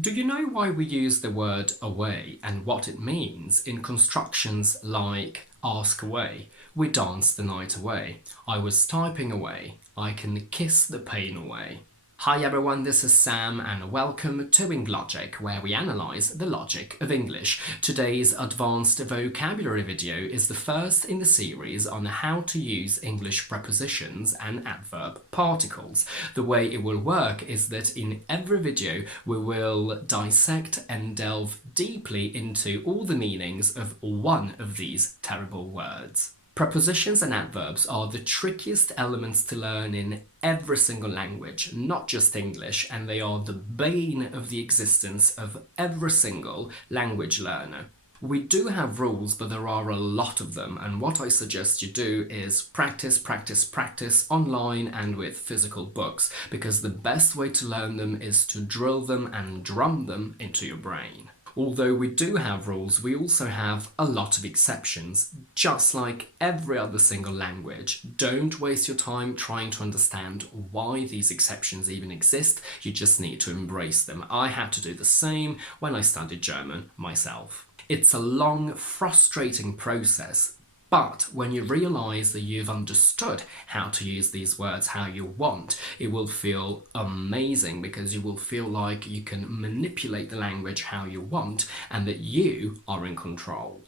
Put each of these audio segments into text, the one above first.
Do you know why we use the word away and what it means in constructions like ask away? We danced the night away. I was typing away. I can kiss the pain away. Hi everyone, this is Sam and welcome to Logic, where we analyse the logic of English. Today's advanced vocabulary video is the first in the series on how to use English prepositions and adverb particles. The way it will work is that in every video we will dissect and delve deeply into all the meanings of one of these terrible words. Prepositions and adverbs are the trickiest elements to learn in every single language, not just English, and they are the bane of the existence of every single language learner. We do have rules, but there are a lot of them, and what I suggest you do is practice, practice, practice online and with physical books, because the best way to learn them is to drill them and drum them into your brain. Although we do have rules, we also have a lot of exceptions, just like every other single language. Don't waste your time trying to understand why these exceptions even exist, you just need to embrace them. I had to do the same when I studied German myself. It's a long, frustrating process. But when you realise that you've understood how to use these words how you want, it will feel amazing because you will feel like you can manipulate the language how you want and that you are in control.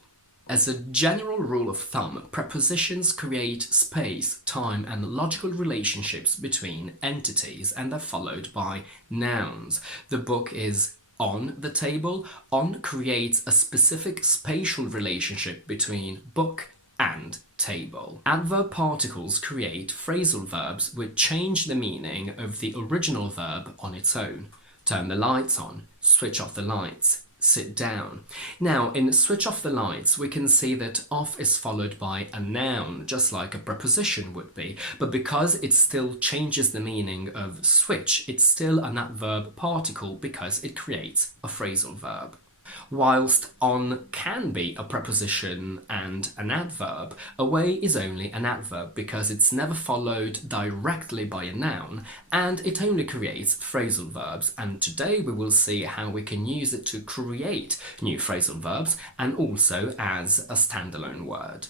As a general rule of thumb, prepositions create space, time and logical relationships between entities and they're followed by nouns. The book is on the table. On creates a specific spatial relationship between book and table. Adverb particles create phrasal verbs which change the meaning of the original verb on its own. Turn the lights on, switch off the lights, sit down. Now, in switch off the lights, we can see that off is followed by a noun, just like a preposition would be, but because it still changes the meaning of switch, it's still an adverb particle because it creates a phrasal verb. Whilst on can be a preposition and an adverb, away is only an adverb because it's never followed directly by a noun and it only creates phrasal verbs, and today we will see how we can use it to create new phrasal verbs and also as a standalone word.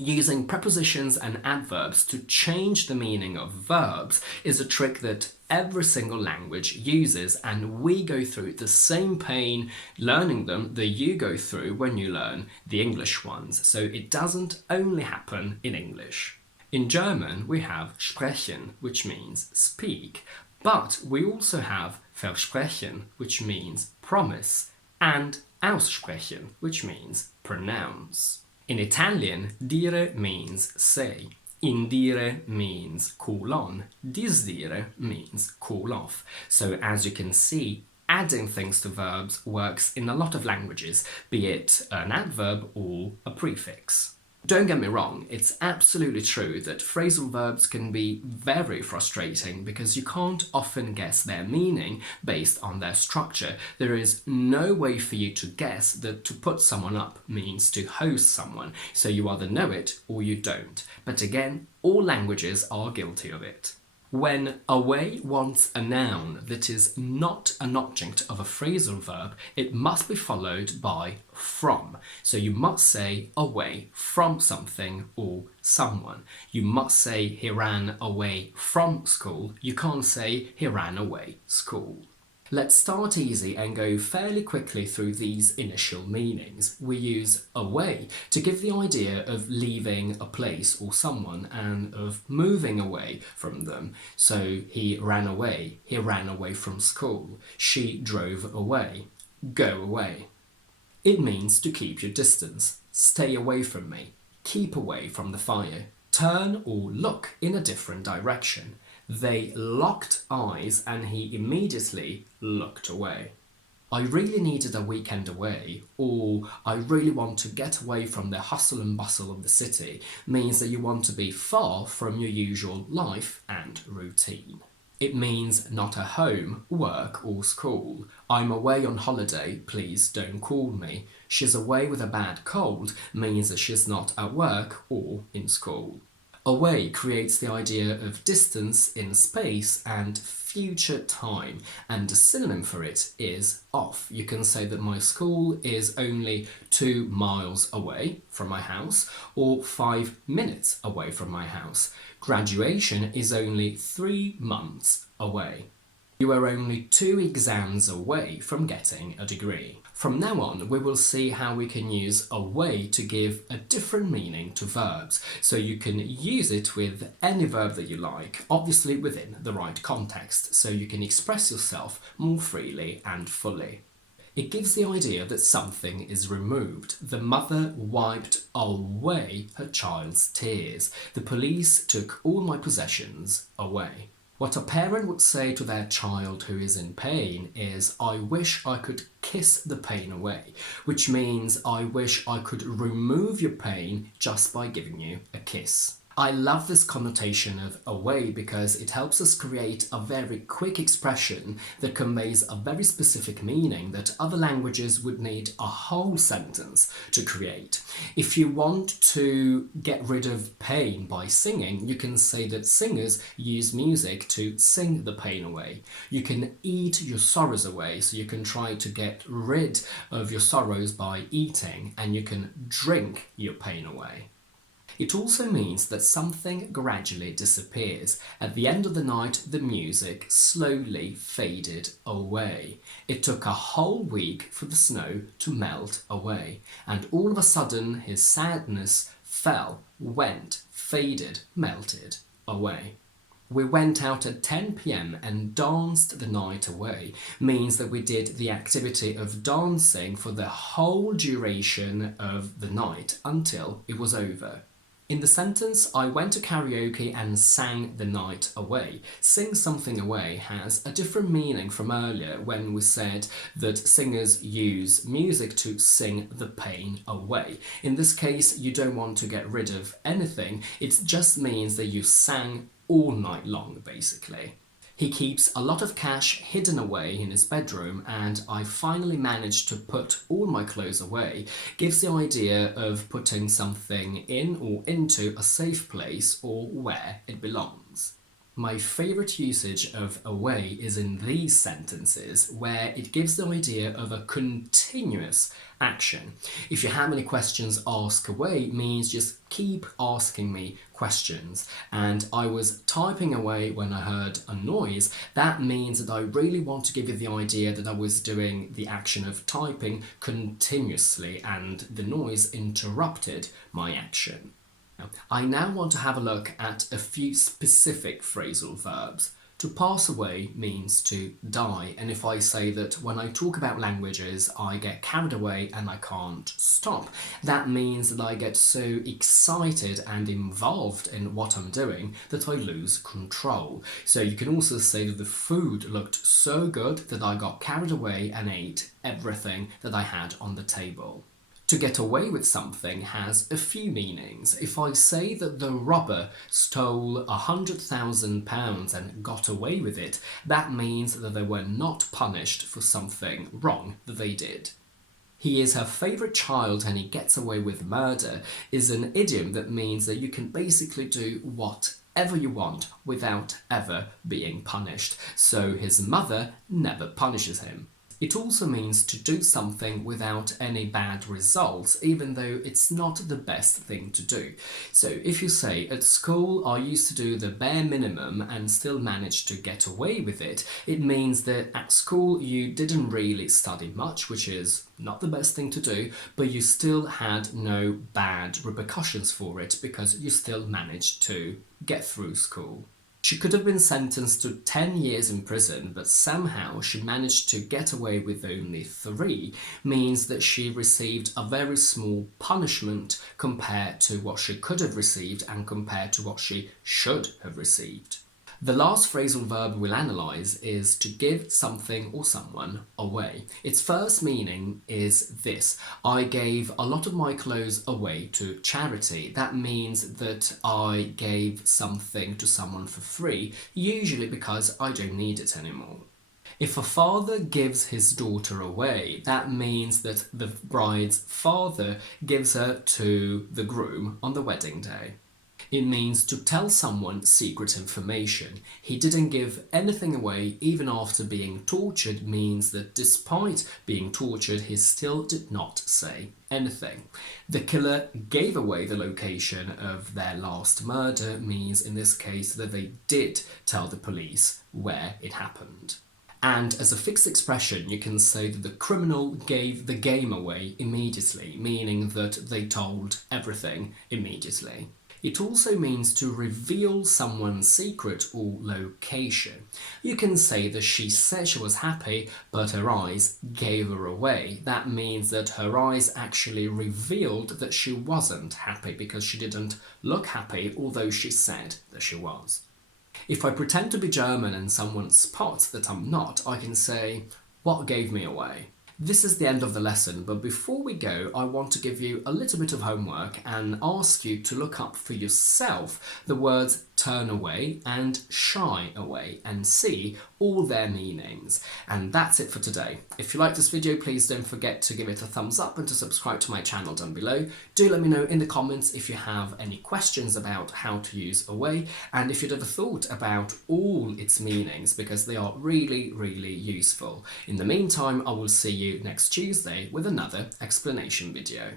Using prepositions and adverbs to change the meaning of verbs is a trick that every single language uses, and we go through the same pain learning them that you go through when you learn the English ones. So it doesn't only happen in English. In German we have sprechen, which means speak, but we also have versprechen, which means promise, and aussprechen, which means pronounce. In Italian, dire means say, indire means call on, disdire means call off. So as you can see, adding things to verbs works in a lot of languages, be it an adverb or a prefix. Don't get me wrong, it's absolutely true that phrasal verbs can be very frustrating because you can't often guess their meaning based on their structure. There is no way for you to guess that to put someone up means to host someone, so you either know it or you don't. But again, all languages are guilty of it. When away wants a noun that is not an object of a phrasal verb, it must be followed by from. So you must say away from something or someone. You must say he ran away from school. You can't say he ran away school. Let's start easy and go fairly quickly through these initial meanings. We use away to give the idea of leaving a place or someone and of moving away from them. So he ran away from school. She drove away, go away. It means to keep your distance, stay away from me, keep away from the fire, turn or look in a different direction. They locked eyes and he immediately looked away. I really needed a weekend away, or I really want to get away from the hustle and bustle of the city, means that you want to be far from your usual life and routine. It means not at home, work or school. I'm away on holiday, please don't call me. She's away with a bad cold means that she's not at work or in school. Away creates the idea of distance in space and future time, and a synonym for it is off. You can say that my school is only 2 miles away from my house or 5 minutes away from my house. Graduation is only 3 months away. You are only 2 exams away from getting a degree. From now on, we will see how we can use away to give a different meaning to verbs, so you can use it with any verb that you like, obviously within the right context, so you can express yourself more freely and fully. It gives the idea that something is removed. The mother wiped away her child's tears. The police took all my possessions away. What a parent would say to their child who is in pain is, I wish I could kiss the pain away, which means I wish I could remove your pain just by giving you a kiss. I love this connotation of away because it helps us create a very quick expression that conveys a very specific meaning that other languages would need a whole sentence to create. If you want to get rid of pain by singing, you can say that singers use music to sing the pain away. You can eat your sorrows away, so you can try to get rid of your sorrows by eating, and you can drink your pain away. It also means that something gradually disappears. At the end of the night, the music slowly faded away. It took a whole week for the snow to melt away, and all of a sudden his sadness fell, went, faded, melted away. We went out at 10 p.m. and danced the night away means that we did the activity of dancing for the whole duration of the night until it was over. In the sentence, I went to karaoke and sang the night away. Sing something away has a different meaning from earlier when we said that singers use music to sing the pain away. In this case, you don't want to get rid of anything. It just means that you sang all night long, basically. He keeps a lot of cash hidden away in his bedroom, and I finally managed to put all my clothes away. Gives the idea of putting something in or into a safe place or where it belongs. My favourite usage of away is in these sentences, where it gives the idea of a continuous action. If you have any questions, ask away means just keep asking me questions. And I was typing away when I heard a noise. That means that I really want to give you the idea that I was doing the action of typing continuously and the noise interrupted my action. I now want to have a look at a few specific phrasal verbs. To pass away means to die, and if I say that when I talk about languages I get carried away and I can't stop, that means that I get so excited and involved in what I'm doing that I lose control. So you can also say that the food looked so good that I got carried away and ate everything that I had on the table. To get away with something has a few meanings. If I say that the robber stole £100,000 and got away with it, that means that they were not punished for something wrong that they did. He is her favourite child and he gets away with murder is an idiom that means that you can basically do whatever you want without ever being punished. So his mother never punishes him. It also means to do something without any bad results, even though it's not the best thing to do. So if you say, at school I used to do the bare minimum and still managed to get away with it, it means that at school you didn't really study much, which is not the best thing to do, but you still had no bad repercussions for it because you still managed to get through school. She could have been sentenced to 10 years in prison, but somehow she managed to get away with only 3, means that she received a very small punishment compared to what she could have received and compared to what she should have received. The last phrasal verb we'll analyse is to give something or someone away. Its first meaning is this: I gave a lot of my clothes away to charity. That means that I gave something to someone for free, usually because I don't need it anymore. If a father gives his daughter away, that means that the bride's father gives her to the groom on the wedding day. It means to tell someone secret information. He didn't give anything away even after being tortured means that despite being tortured, he still did not say anything. The killer gave away the location of their last murder means in this case that they did tell the police where it happened. And as a fixed expression, you can say that the criminal gave the game away immediately, meaning that they told everything immediately. It also means to reveal someone's secret or location. You can say that she said she was happy, but her eyes gave her away. That means that her eyes actually revealed that she wasn't happy because she didn't look happy, although she said that she was. If I pretend to be German and someone spots that I'm not, I can say, "What gave me away?" This is the end of the lesson, but before we go, I want to give you a little bit of homework and ask you to look up for yourself the words turn away and shy away and see all their meanings. And that's it for today. If you like this video, please don't forget to give it a thumbs up and to subscribe to my channel down below. Do let me know in the comments if you have any questions about how to use away and if you'd ever thought about all its meanings, because they are really, really useful. In the meantime, I will see you next Tuesday with another explanation video.